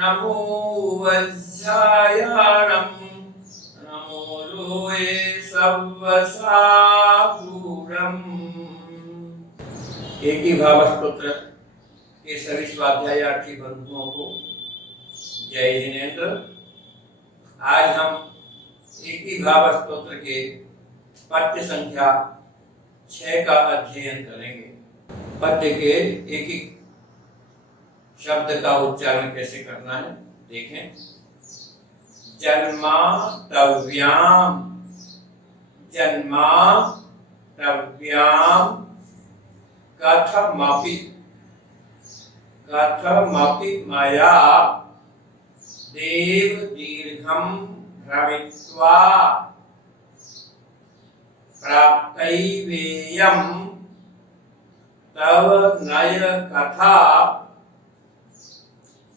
नमो वज्रायाणं नमो लोये सव्वसापूरम्। एक ही भाव स्तोत्र के सभी स्वाध्यायार्थी बंधुओं को जय जिनेन्द्र। आज हम एक ही भाव स्तोत्र के पद्य संख्या 6 का अध्ययन करेंगे। पद्य के एक एक शब्द का उच्चारण कैसे करना है देखें। जन्मातव्याम, जन्मातव्याम कथमपि, कथमपि मया देव दीर्घं भ्रमित्वा प्राप्तैवेयं तव नय कथा,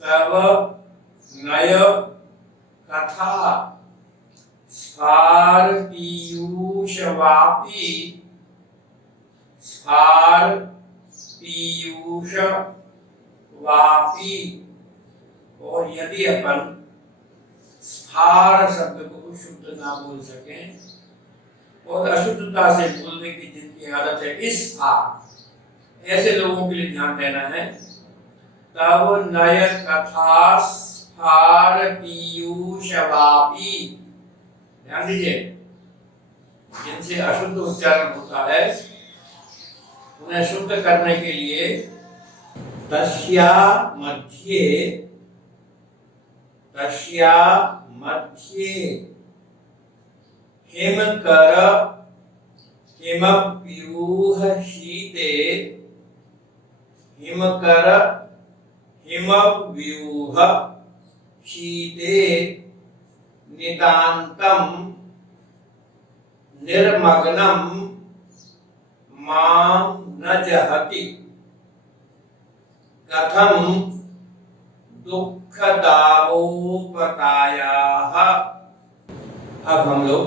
तव नय कथा स्फार पीयूषवापी, स्फार पीयूषवापी। और यदि अपन स्फार शब्द को शुद्ध ना बोल सकें और अशुद्धता से बोलने की जिनकी आदत है, इस स्फार, ऐसे लोगों के लिए ध्यान देना है। तव नय कथा स्फार पीयूषवापी, ध्यान दीजिए, जिनसे अशुद्ध उच्चारण होता है उन्हें शुद्ध करने के लिए तस्या मध्ये, तस्या मध्ये हिमकर हिमव्यूह शीते, हिमकर हिमव्यूह शीते नितान्तं निर्मग्नं मां न जहति कथं दुःखदावोपतायाः। अब हम लोग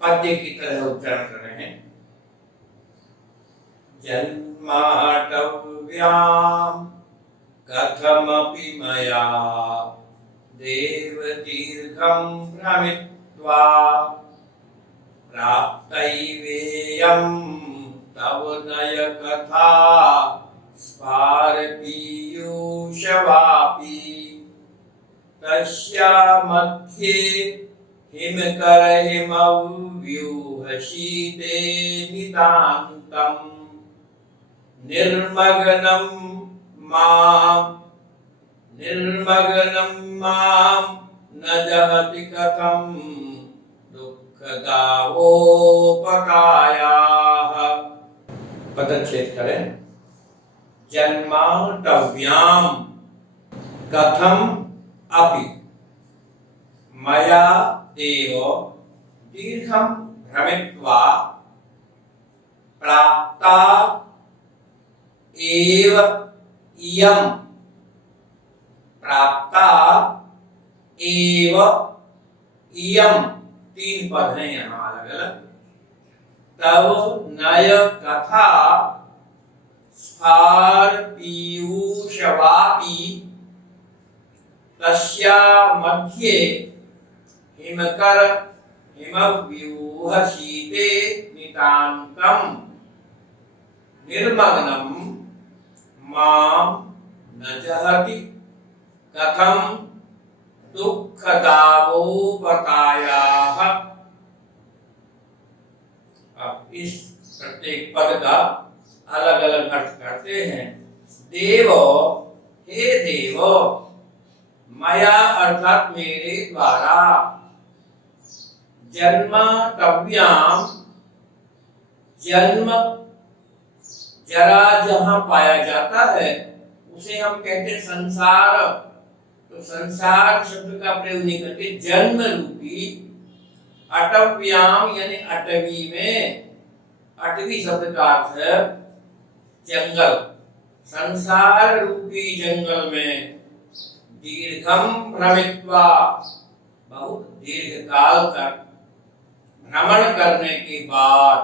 पद्य की तरह उच्चारण कर रहे हैं। जन्माटव्याम कथमपि मया देव दीर्घं भ्रमित्वा प्राप्तैवेयं तव नय कथा स्फार पीयूषवापी। तस्या मध्ये हिमकर हिमव्यूह शीते नितान्तं निर्मग्नं मां न जहति कथं दुःखदावोपतायाः। पदच्छेद करें। जन्माटव्याम कथम अपि मया देव दीर्घं भ्रमित्वा प्राप्ता एव इयं, प्राप्ता एव इयं, 3 पद हैं यहाँ अलग अलग। तव नय कथा स्फार पीयूषवापी। तस्या मध्ये हिमकर हिमव्यूह शीते नितान्तं निर्मग्नं मां न जहति कथं दुःखदावोपतायाः। अब इस प्रत्येक पद का अलग अलग अर्थ करते हैं। देव, हे देव, मया अर्थात मेरे द्वारा, जन्माटव्याम, जन्म जरा जहां पाया जाता है उसे हम कहते हैं संसार। तो संसार शब्द का प्रयोग नहीं करते, जन्म रूपी अटव्याम यानी अटवी में, अटवी शब्द का अर्थ है जंगल। संसार रूपी जंगल में दीर्घम भ्रमित्वा, बहुत दीर्घ काल तक भ्रमण करने के बाद,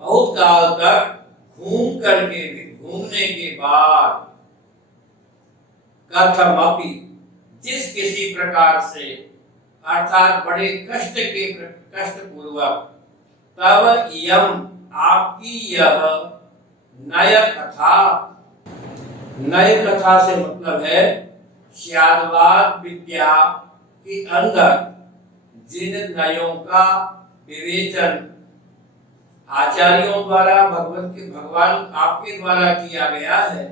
बहुत काल तक घूमने के बाद, कथमपि, जिस किसी प्रकार से अर्थात बड़े कष्ट पूर्वक तब यम आपकी यह नय कथा, नय कथा से मतलब है स्याद्वाद विद्या के अंदर जिन नयों का विवेचन आचार्यों द्वारा भगवान आपके द्वारा किया गया है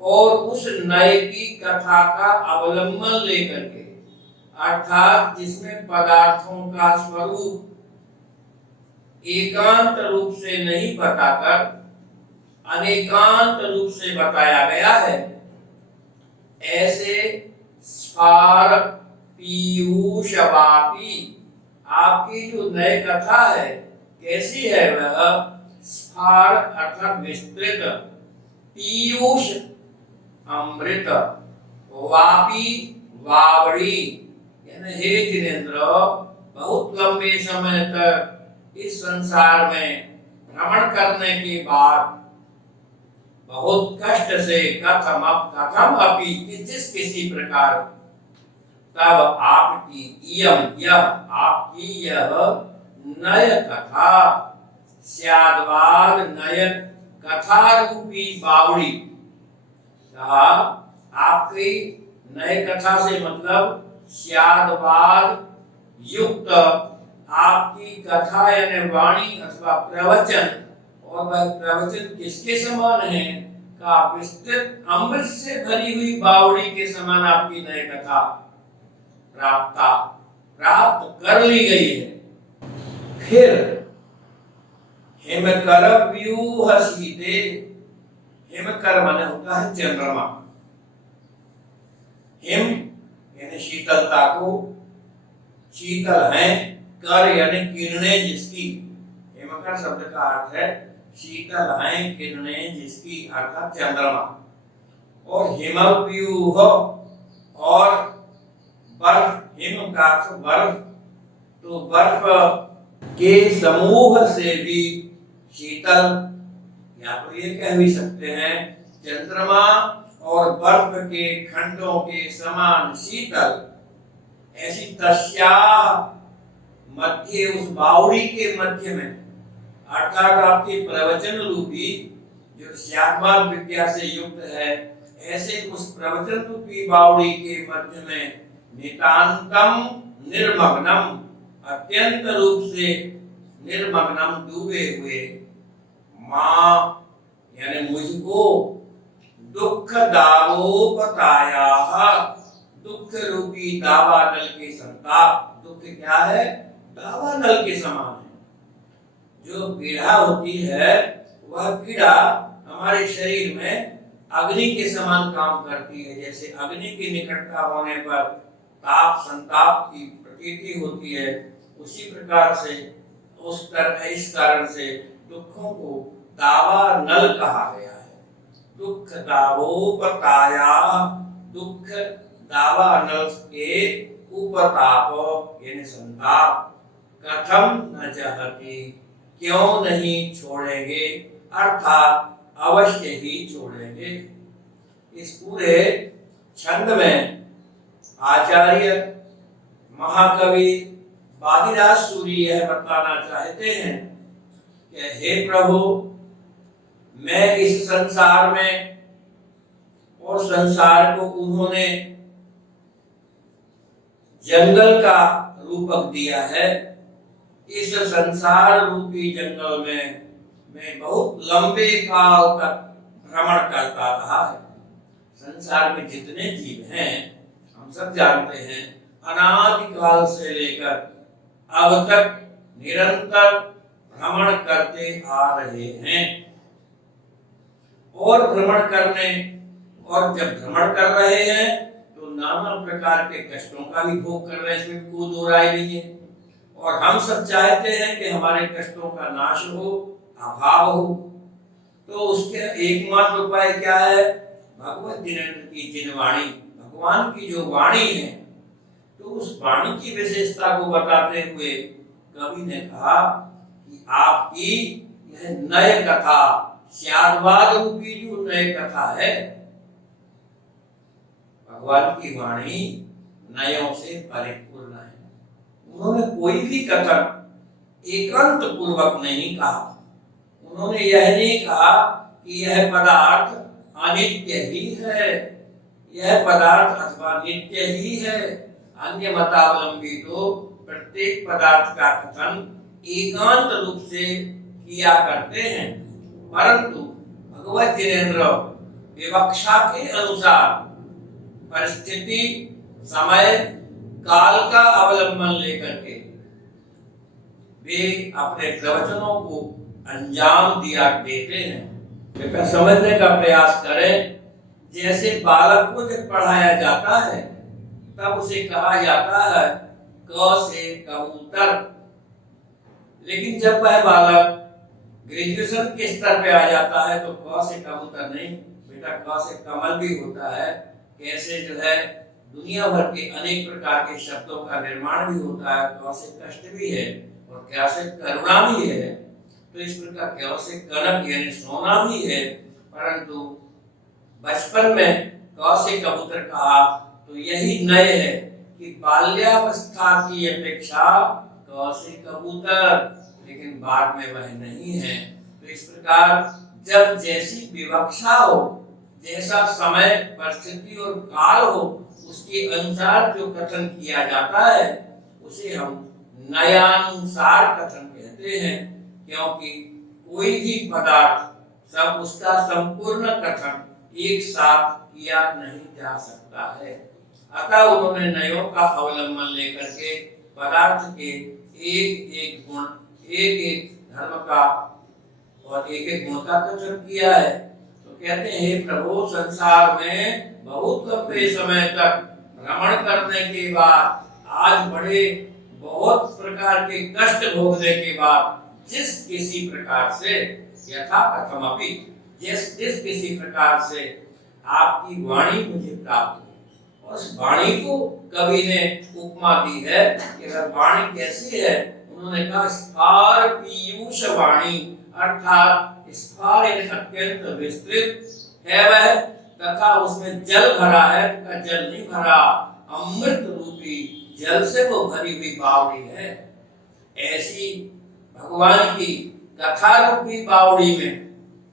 और उस नय की कथा का अवलंबन लेकर के अर्थात जिसमें पदार्थों का स्वरूप एकांत रूप से नहीं बताकर अनेकांत रूप से बताया गया है, ऐसे स्फार पीयूष वापी आपकी जो नय कथा है कैसी है? वह स्फार अर्थात विस्तृत, पीयूष अमृत, वापी वावड़ी यानी हे जिनेंद्र बहुत लंबे समय तक इस संसार में भ्रमण करने के बाद बहुत कष्ट से कथम अपि जिस किसी प्रकार तब आपकी आपकी यह नय कथा स्याद्वाद नय कथा रूपी बावड़ी, कहा आपकी नय कथा से मतलब स्याद्वाद युक्त आपकी कथा यानी वाणी अथवा प्रवचन, और वह प्रवचन किसके समान है? का विस्तृत अमृत से भरी हुई बावड़ी के समान आपकी नय कथा प्राप्त कर ली गई है। फिर हिमकर व्यूह सीते, हिमकर माने होता है चंद्रमा, हिम यानी शीतलता को, शीतल है, कर यानी किरणें जिसकी, हिमकर शब्द का अर्थ है शीतल है किरणें जिसकी अर्थात चंद्रमा, और हिमव्यूह और बर्फ, हिम का अर्थ बर्फ, तो बर्फ के समूह से भी शीतल, या तो ये कह भी सकते हैं चंद्रमा और बर्फ के खंडों के समान शीतल, ऐसी तस्याह मध्य उस बावड़ी के मध्य में अर्थात आपके प्रवचन रूपी जो स्याद्वाद विद्या से युक्त है, ऐसे उस प्रवचन रूपी बावड़ी के मध्य में नितांतम निर्मग्नम अत्यंत रूप से निर्मग्नम डूबे हुए मां यानी मुझको दुख दावोपताया, दुख रूपी दावा नल के संताप, दुख क्या है? दावा नल के समान है। जो पीड़ा होती है वह पीड़ा हमारे शरीर में अग्नि के समान काम करती है, जैसे अग्नि की निकटता होने पर ताप संताप की प्रतीति होती है, उसी प्रकार से इस कारण से दुखों को दावा नल कहा गया है। दुख दावोपताया, दुख दावा नल के उपताप यानी संताप, कथम न चाहती क्यों नहीं छोड़ेंगे, अर्थात अवश्य ही छोड़ेंगे। इस पूरे छंद में आचार्य महाकवि वादिराज सूरी यह बताना चाहते हैं कि हे प्रभु, मैं इस संसार में और संसार को उन्होंने जंगल का रूपक दिया है। इस संसार रूपी जंगल में मैं बहुत लंबे काल तक भ्रमण करता रहा है। संसार में जितने जीव हैं हम सब जानते हैं, अनादि काल से लेकर अब तक निरंतर भ्रमण करते आ रहे हैं, और भ्रमण करने और जब भ्रमण कर रहे हैं तो नाना प्रकार के कष्टों का भी भोग कर रहे हैं, इसमें कोई दो राय नहीं है। और हम सब चाहते हैं कि हमारे कष्टों का नाश हो, अभाव हो, तो उसके एकमात्र उपाय क्या है? भगवत जिनेंद्र की जिनवाणी, भगवान की जो वाणी है, तो उस वाणी की विशेषता को बताते हुए कवि ने कहा कि आपकी यह नय कथा, स्याद्वाद रूपी जो नय कथा है, भगवान की वाणी नयों से परिपूर्ण है। उन्होंने कोई भी कथन एकांत पूर्वक नहीं कहा। उन्होंने यह नहीं कहा कि यह पदार्थ अनित्य ही है, यह पदार्थ अथवा नित्य ही है। अन्य मतावलंबी तो प्रत्येक पदार्थ का कथन एकांत रूप से किया करते हैं, परंतु भगवत जिनेन्द्र विवक्षा के अनुसार परिस्थिति, समय, काल का अवलंबन लेकर के वे अपने प्रवचनों को अंजाम दिया देते हैं। कृपया समझने का प्रयास करें। जैसे बालक को जब पढ़ाया जाता है तब उसे कहा जाता है क से कबूतर, लेकिन जब वह बालक ग्रेजुएशन के स्तर पे आ जाता है तो क से कबूतर नहीं बेटा, क से कमल भी होता है। कैसे जो है दुनिया भर के अनेक प्रकार के शब्दों का निर्माण भी होता है। क से कष्ट भी है और क्या से करुणा भी है। तो इस प्रकार क्या से कनक यानी सोना भी है, परंतु बचपन में क से कबूतर कहा तो यही नए है कि बाल्यावस्था की अपेक्षा क से कबूतर, लेकिन बाद में वह नहीं है। तो इस प्रकार जब जैसी विवक्षा हो, जैसा समय, परिस्थिति और काल हो, उसके अनुसार जो कथन किया जाता है उसे हम नयानुसार कथन कहते हैं, क्योंकि कोई भी पदार्थ सब उसका संपूर्ण कथन एक साथ किया नहीं जा सकता है। अतः उन्होंने नयों का अवलंबन लेकर के पदार्थ के एक एक गुण, एक एक धर्म का और एक एक गुण का कथन किया है। तो कहते हैं हे प्रभु, संसार में बहुत लंबे समय तक भ्रमण करने के बाद, आज बड़े बहुत प्रकार के कष्ट भोगने के बाद, जिस किसी प्रकार से यथा कथमपि, जिस किसी प्रकार से आपकी वाणी मुझे प्राप्त हुई। और उस वाणी को कवि ने उपमा दी है कि वह वाणी कैसी है। उन्होंने कहा स्फार पीयूष वाणी, अर्थात स्फार अत्यंत विस्तृत है वह, तथा उसमें जल भरा है तथा जल नहीं भरा, अमृत रूपी जल से वो भरी हुई बावड़ी है। ऐसी भगवान की कथा रूपी बावड़ी में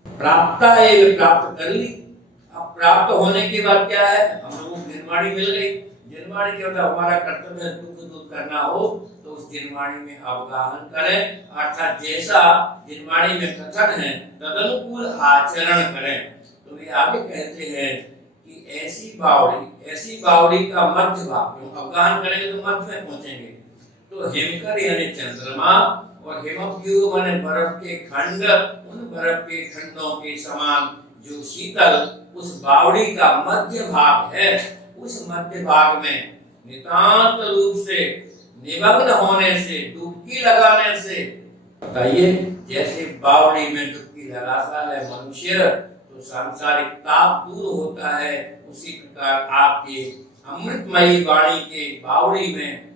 प्राप्तता प्राप्त कर ली। अब प्राप्त होने के बाद क्या है, हम लोगों को जिनवाणी मिल गई। जिनवाणी क्या होता है, हमारा कर्तव्य है दुख दूर करना हो तो उस जिनवाणी में अवगाहन करें, अर्थात जैसा जिनवाणी में कथन है तदनुकूल आचरण करें। तो वे आगे कहते हैं कि ऐसी बावड़ी का मध्य भाग, अवगाहन करेंगे तो मध्य में पहुंचेंगे। तो हिमकर यानी चंद्रमा और हिमप्यूह माने बर्फ के खंड, उन बर्फ के खंडों के समान जो शीतल उस बावड़ी का मध्य भाग है, उस मध्य भाग में नितांत रूप से निमग्न होने से, डुबकी लगाने से, बताइए जैसे बावड़ी में डुबकी लगाता है मनुष्य तो सांसारिक ताप दूर होता है, उसी प्रकार आपके अमृतमयी वाणी के बावड़ी में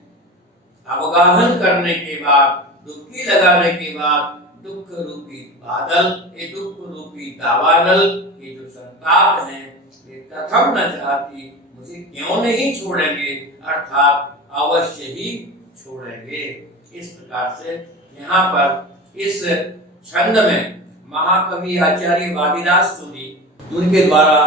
अवगाहन करने के बाद, डुबकी लगाने के बाद दुख रूपी बादल, ये दुख रूपी दावानल, ये जो संताप है ये कथम न चाहती, मुझे क्यों नहीं छोड़ेंगे, अर्थात अवश्य ही छोड़ेंगे। इस प्रकार से यहाँ पर इस छंद में महाकवि आचार्य वादिराज सूरी, उनके द्वारा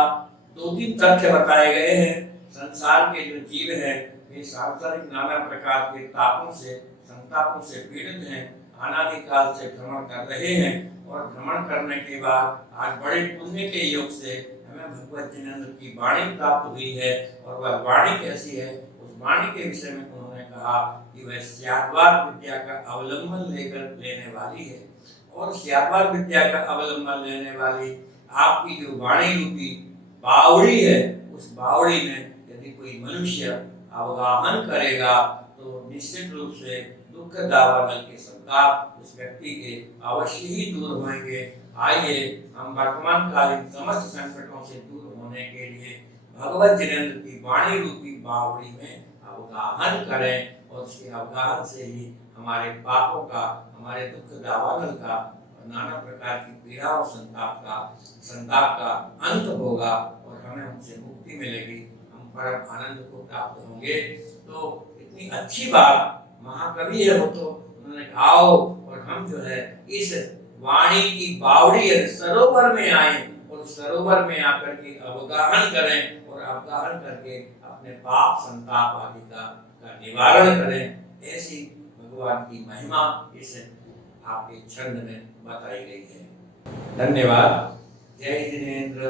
दो तीन तथ्य बताए गए हैं। संसार के जो जीव हैं वे सांसारिक नाना प्रकार के तापों से, संतापों से पीड़ित हैं, अनादिकाल से भ्रमण कर रहे हैं और भ्रमण करने के बाद आज बड़े पुण्य के योग से हमें भगवत जिनेन्द्र की वाणी प्राप्त हुई है। और वह वाणी कैसी है, उस वाणी के विषय में उन्होंने कहा कि वह स्याद्वार विद्या का अवलंबन लेने वाली है। और स्याद्वार विद्या का अवलंबन लेने वाली आपकी जो वाणी रूपी बावड़ी है, उस बावड़ी में यदि कोई मनुष्य अवगाहन करेगा तो निश्चित रूप से दुख दावानल के संताप उस व्यक्ति के अवश्य ही दूर होंगे। आइए हम वर्तमान कालीन समस्त संकटों से दूर होने के लिए भगवत जिनेन्द्र की वाणी रूपी बावड़ी में अवगाहन करें, और उसके अवगाहन से ही हमारे पापों का, हमारे दुख दावानल का, नाना प्रकार की पीड़ा और संताप का अंत होगा और हमें उनसे मुक्ति मिलेगी। हम परम आनंद को प्राप्त होंगे। तो इतनी अच्छी बात, महाकवि है वो, तो उन्होंने आओ और हम जो है इस वाणी की बावड़ी सरोवर में आए और सरोवर में आकर के अवगाहन करें और अवगाहन करके अपने पाप संताप आदि का निवारण करें। ऐसी भगवान की महिमा इस आपके छंद में बताई गई है। धन्यवाद। जय जिनेन्द्र।